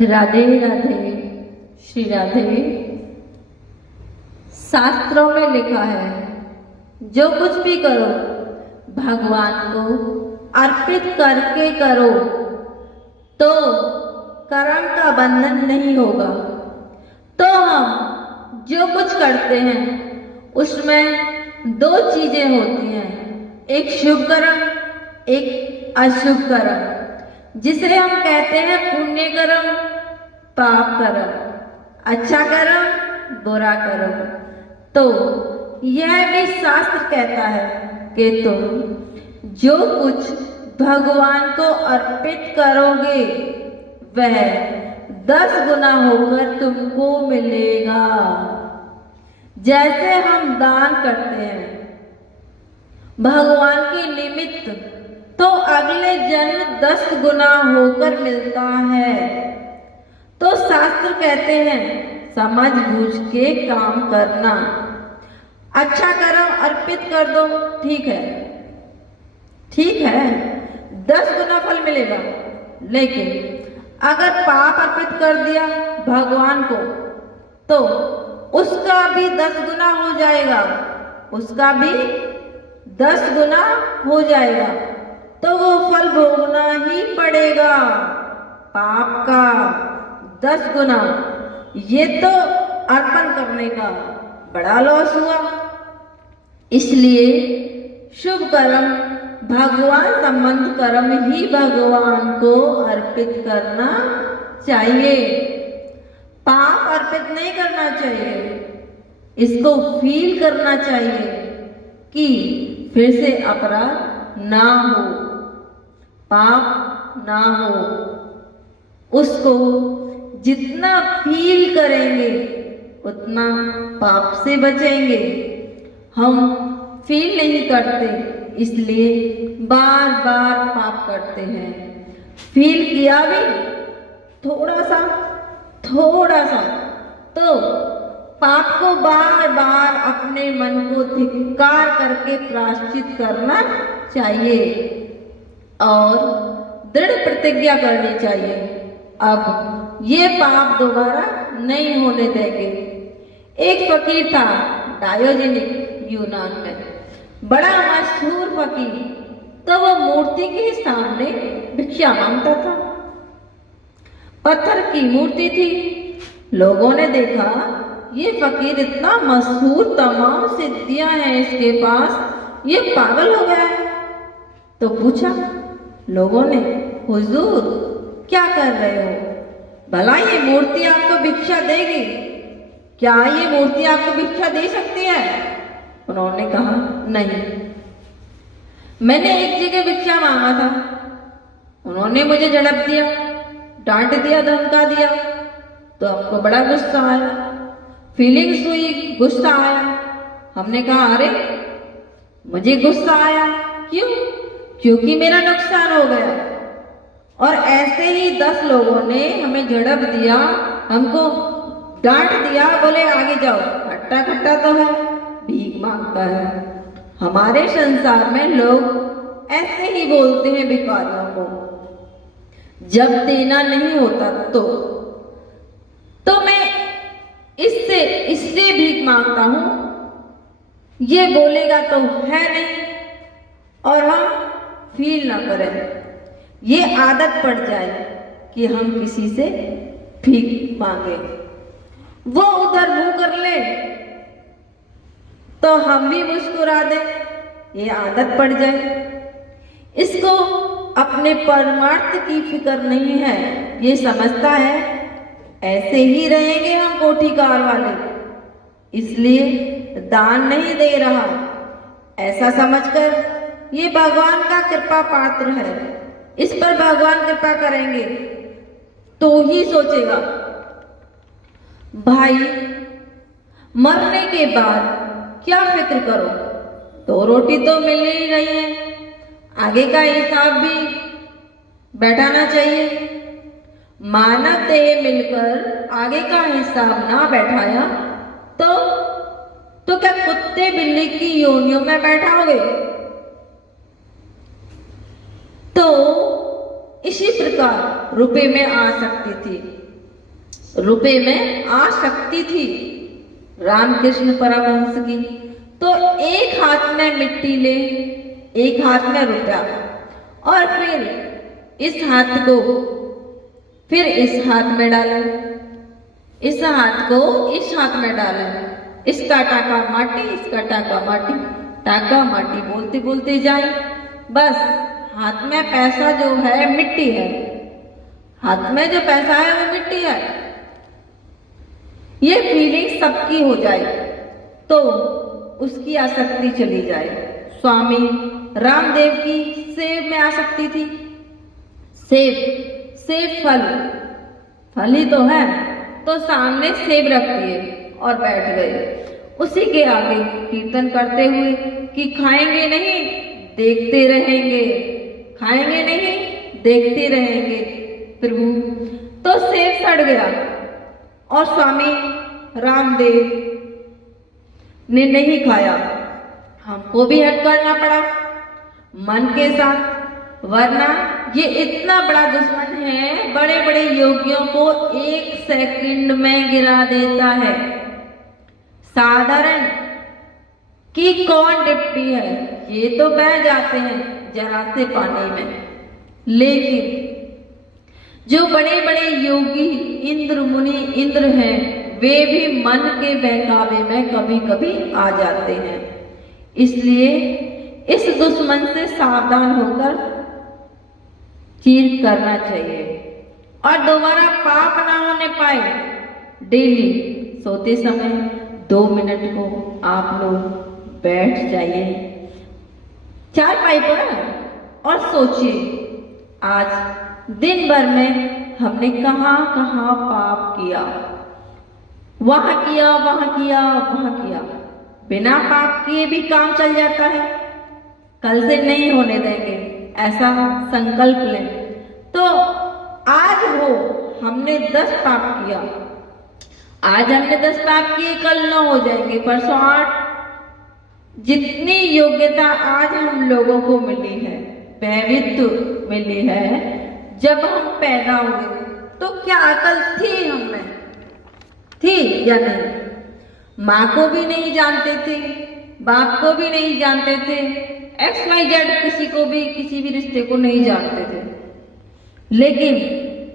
राधे राधे, श्री राधे। शास्त्रों में लिखा है, जो कुछ भी करो भगवान को अर्पित करके करो तो कर्म का बंधन नहीं होगा। तो हम जो कुछ करते हैं उसमें दो चीजें होती हैं, एक शुभ कर्म, एक अशुभ कर्म, जिसे हम कहते हैं पुण्य कर्म, पाप कर्म, अच्छा कर्म, बुरा कर्म। तो यह भी शास्त्र कहता है कि तुम जो कुछ भगवान को अर्पित करोगे वह 10 गुना होकर तुमको मिलेगा। जैसे हम दान करते हैं भगवान के निमित्त, तो अगले जन्म 10 गुना होकर मिलता है। तो शास्त्र कहते हैं समझ बूझ के काम करना। अच्छा कर्म अर्पित कर दो, ठीक है, ठीक है, 10 गुना फल मिलेगा। लेकिन अगर पाप अर्पित कर दिया भगवान को तो उसका भी 10 गुना हो जाएगा, उसका भी 10 गुना हो जाएगा। तो वो फल भोगना ही पड़ेगा, पाप का 10 गुना। ये तो अर्पण करने का बड़ा लॉस हुआ। इसलिए शुभ कर्म, भगवान संबंध कर्म ही भगवान को अर्पित करना चाहिए, पाप अर्पित नहीं करना चाहिए। इसको फील करना चाहिए कि फिर से अपराध ना हो, पाप ना हो। उसको जितना फील करेंगे उतना पाप से बचेंगे। हम फील नहीं करते, इसलिए बार बार पाप करते हैं। फील किया भी थोड़ा सा तो पाप को बार बार अपने मन को धिक्कार करके प्रायश्चित करना चाहिए और दृढ़ प्रतिज्ञा करनी चाहिए, अब ये पाप दोबारा नहीं होने देंगे। एक फकीर था डायोजेनिक, यूनान में, बड़ा मशहूर फकीर। तो वो मूर्ति के सामने भिक्षा मांगता था। पत्थर की मूर्ति थी। लोगों ने देखा ये फकीर इतना मशहूर, तमाम सिद्धियां हैं इसके पास, ये पागल हो गया है। तो पूछा लोगों ने, हुजूर क्या कर रहे हो? भला ये मूर्ति आपको भिक्षा देगी? क्या ये मूर्ति आपको भिक्षा दे सकती है? उन्होंने कहा नहीं, मैंने एक जगह भिक्षा मांगा था, उन्होंने मुझे झड़प दिया, डांट दिया, धमका दिया, तो हमको बड़ा गुस्सा आया, फीलिंग्स हुई, गुस्सा आया। हमने कहा अरे मुझे गुस्सा आया क्यों? क्योंकि मेरा नुकसान हो गया। और ऐसे ही 10 लोगों ने हमें झड़प दिया, हमको डांट दिया, बोले आगे जाओ, खट्टा खट्टा तो है, भीख मांगता है। हमारे संसार में लोग ऐसे ही बोलते हैं भिखारियों को, जब देना नहीं होता तो मैं इससे भीख मांगता हूं, ये बोलेगा तो है नहीं, और हम फील ना करें, ये आदत पड़ जाए कि हम किसी से भीख मांगे। वो उधर मुंह कर ले तो हम भी मुस्कुरा दें, ये आदत पड़ जाए। इसको अपने परमार्थ की फिक्र नहीं है, ये समझता है ऐसे ही रहेंगे हम कोठीकार वाले, इसलिए दान नहीं दे रहा। ऐसा समझकर ये भगवान का कृपा पात्र है, इस पर भगवान कृपा करेंगे तो ही सोचेगा। भाई मरने के बाद क्या फिक्र करो, 2 रोटी तो मिल ही रही है, आगे का हिसाब भी बैठाना चाहिए। मानव देह मिलकर आगे का हिसाब ना बैठाया तो क्या कुत्ते बिल्ली की योनियों में बैठाओगे? तो इसी प्रकार रुपए में आ सकती थी, रुपए में आसक्ति थी रामकृष्ण परमहंस की। तो एक हाथ में मिट्टी ले, एक हाथ में रुपया, और फिर इस हाथ को फिर इस हाथ में डालें, इस हाथ को इस हाथ में डालें, इसका टाका माटी, इसका टाका माटी, टाका माटी बोलते बोलते जाए। बस हाथ में पैसा जो है मिट्टी है, हाथ में जो पैसा है वो मिट्टी है। ये फीलिंग सबकी हो जाए तो उसकी आसक्ति चली जाए। स्वामी रामदेव की सेब में आसक्ति थी। सेब, सेब फल, फल ही तो है, तो सामने सेब रख दिए और बैठ गए। उसी के आगे कीर्तन करते हुए कि खाएंगे नहीं देखते रहेंगे, खाएंगे नहीं देखते रहेंगे प्रभु। तो सेब सड़ गया और स्वामी रामदेव ने नहीं खाया। हमको भी हट करना पड़ा मन के साथ, वरना ये इतना बड़ा दुश्मन है, बड़े बड़े योगियों को 1 सेकंड में गिरा देता है। साधारण की कौन डिप्टी है, ये तो बह जाते हैं जरा से पानी में, लेकिन जो बड़े बड़े योगी इंद्र मुनि इंद्र हैं, वे भी मन के बहकावे में कभी कभी आ जाते हैं। इसलिए इस दुश्मन से सावधान होकर चीर करना चाहिए और दोबारा पाप ना होने पाए। डेली सोते समय 2 मिनट को आप लोग बैठ जाइए चारपाई पर और सोचिए आज दिन भर में हमने कहाँ कहाँ पाप किया, वहां किया, वहां किया, वहां किया। बिना पाप किए भी काम चल जाता है। कल से नहीं होने देंगे, ऐसा संकल्प लें। तो आज हो हमने 10 पाप किया, आज हमने 10 पाप किए, कल 9 हो जाएंगे, परसों 8। जितनी योग्यता आज हम लोगों को मिली है, वैविध्य मिली है, जब हम पैदा हुए तो क्या अकल थी हमें, थी या नहीं? माँ को भी नहीं जानते थे, बाप को भी नहीं जानते थे, XYZ किसी को भी किसी भी रिश्ते को नहीं जानते थे। लेकिन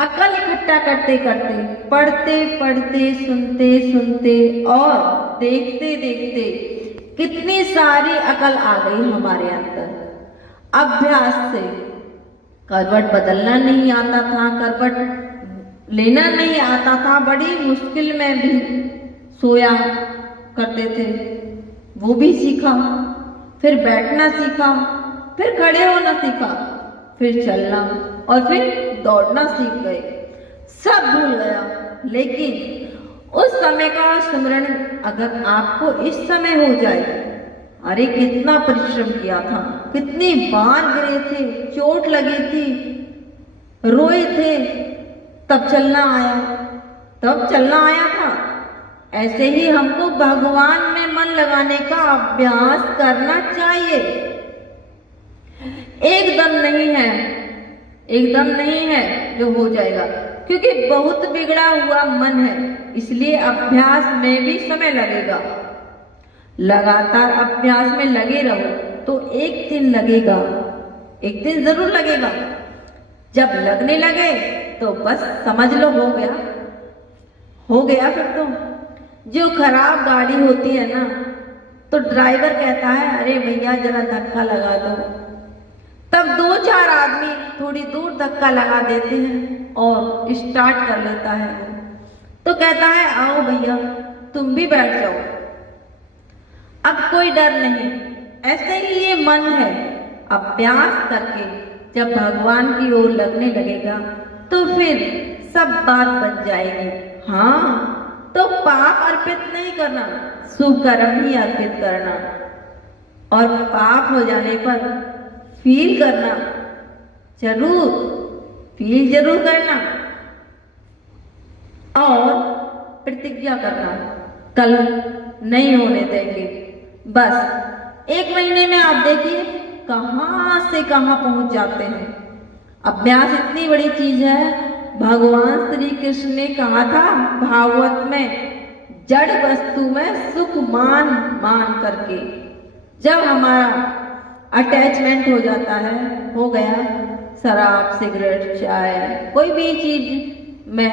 अकल इकट्ठा करते करते, पढ़ते पढ़ते, सुनते सुनते और देखते देखते कितनी सारी अकल आ गई हमारे अंदर। अभ्यास से करवट बदलना नहीं आता था, करवट लेना नहीं आता था, बड़ी मुश्किल में भी सोया करते थे, वो भी सीखा। फिर बैठना सीखा, फिर खड़े होना सीखा, फिर चलना और फिर दौड़ना सीख गए। सब भूल गया, लेकिन उस समय का स्मरण अगर आपको इस समय हो जाए, अरे कितना परिश्रम किया था, कितनी बार गिरे थे, चोट लगी थी, रोए थे, तब चलना आया, तब चलना आया था। ऐसे ही हमको भगवान में मन लगाने का अभ्यास करना चाहिए। एकदम नहीं है, एकदम नहीं है जो हो जाएगा, क्योंकि बहुत बिगड़ा हुआ मन है, इसलिए अभ्यास में भी समय लगेगा। लगातार अभ्यास में लगे रहो तो एक दिन लगेगा, एक दिन जरूर लगेगा। जब लगने लगे तो बस समझ लो हो गया, हो गया। फिर तो जो खराब गाड़ी होती है ना, तो ड्राइवर कहता है अरे भैया जरा धक्का लगा दो, तब 2-4 आदमी थोड़ी दूर धक्का लगा देते हैं और स्टार्ट कर लेता है। तो कहता है आओ भैया तुम भी बैठ जाओ, अब कोई डर नहीं। ऐसे ही ये मन है, अभ्यास करके जब भगवान की ओर लगने लगेगा तो फिर सब बात बन जाएगी। हाँ, तो पाप अर्पित नहीं करना, शुभ कर्म ही अर्पित करना, और पाप हो जाने पर फील करना, जरूर फील जरूर करना और प्रतिज्ञा करना कल नहीं होने देंगे। बस 1 महीने में आप देखिए कहां से कहां पहुंच जाते हैं। अभ्यास इतनी बड़ी चीज है, भगवान श्री कृष्ण ने कहा था भागवत में, जड़ वस्तु में सुख मान मान करके जब हमारा अटैचमेंट हो जाता है, हो गया शराब सिगरेट चाय कोई भी चीज में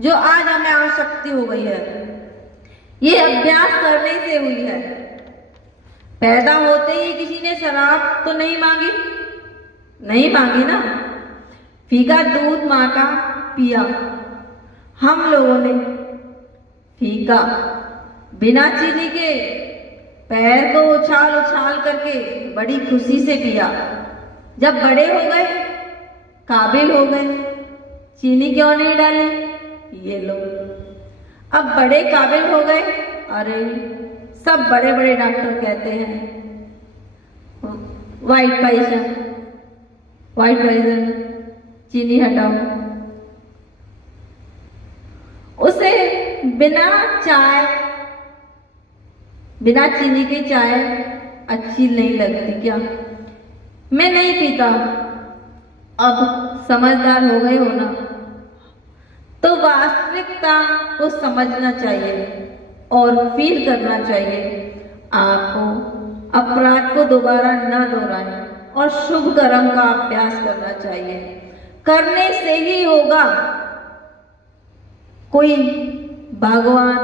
जो आज हमें आसक्ति हो गई है, ये अभ्यास करने से हुई है। पैदा होते ही किसी ने शराब तो नहीं मांगी ना, फीका दूध माँ का पिया। हम लोगों ने फीका बिना चीनी के पैर को उछाल उछाल करके बड़ी खुशी से पिया। जब बड़े हो गए, काबिल हो गए, चीनी क्यों नहीं डाली, ये लो। अब बड़े काबिल हो गए, अरे सब बड़े बड़े डॉक्टर कहते हैं वाइट पॉइजन चीनी हटाओ। उसे बिना चीनी की चाय अच्छी नहीं लगती क्या? मैं नहीं पीता। अब समझदार हो गए हो ना, तो वास्तविकता को समझना चाहिए और फील करना चाहिए। आपको अपराध को दोबारा न दोहराएं और शुभ कर्म का अभ्यास करना चाहिए। करने से ही होगा। कोई भगवान,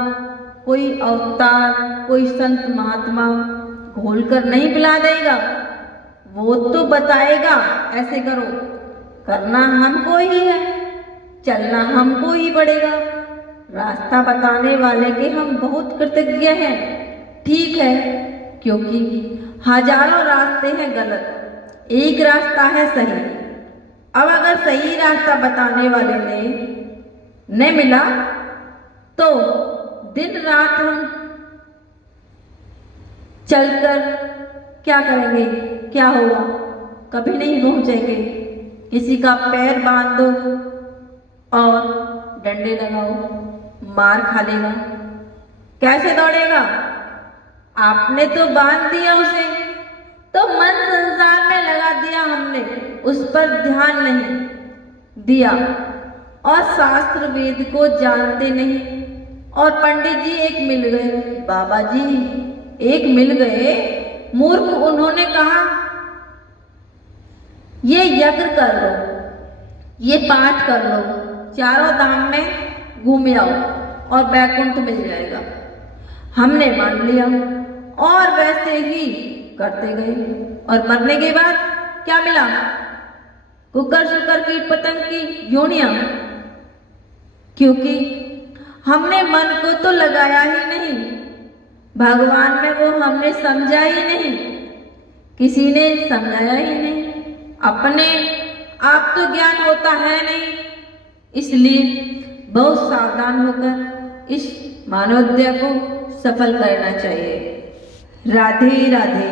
कोई अवतार, कोई संत महात्मा घोलकर नहीं पिला देगा, वो तो बताएगा ऐसे करो। करना हमको ही है, चलना हमको ही पड़ेगा। रास्ता बताने वाले के हम बहुत कृतज्ञ हैं, ठीक है, क्योंकि हजारों रास्ते हैं गलत, एक रास्ता है सही। अब अगर सही रास्ता बताने वाले ने न मिला तो दिन रात हम चलकर क्या करेंगे, क्या होगा, कभी नहीं पहुंचेंगे। किसी का पैर बांध दो और डंडे लगाओ, मार खा लेगा, कैसे दौड़ेगा? आपने तो बांध दिया उसे, तो मन संसार में लगा दिया हमने, उस पर ध्यान नहीं दिया और शास्त्र वेद को जानते नहीं। और पंडित जी एक मिल गए, बाबा जी एक मिल गए, मूर्ख। उन्होंने कहा ये यज्ञ कर लो, ये पाठ कर लो, चारों धाम में घूम आओ और बैकुंठ मिल जाएगा। हमने मान लिया और वैसे ही करते गए, और मरने के बाद क्या मिला? कुकर शुकर कीट पतंग की योनियां, क्योंकि हमने मन को तो लगाया ही नहीं, भगवान में वो हमने समझा ही नहीं, किसी ने समझाया ही नहीं। अपने आप तो ज्ञान होता है नहीं, इसलिए बहुत सावधान होकर इस मानवोदय को सफल करना चाहिए। राधे राधे।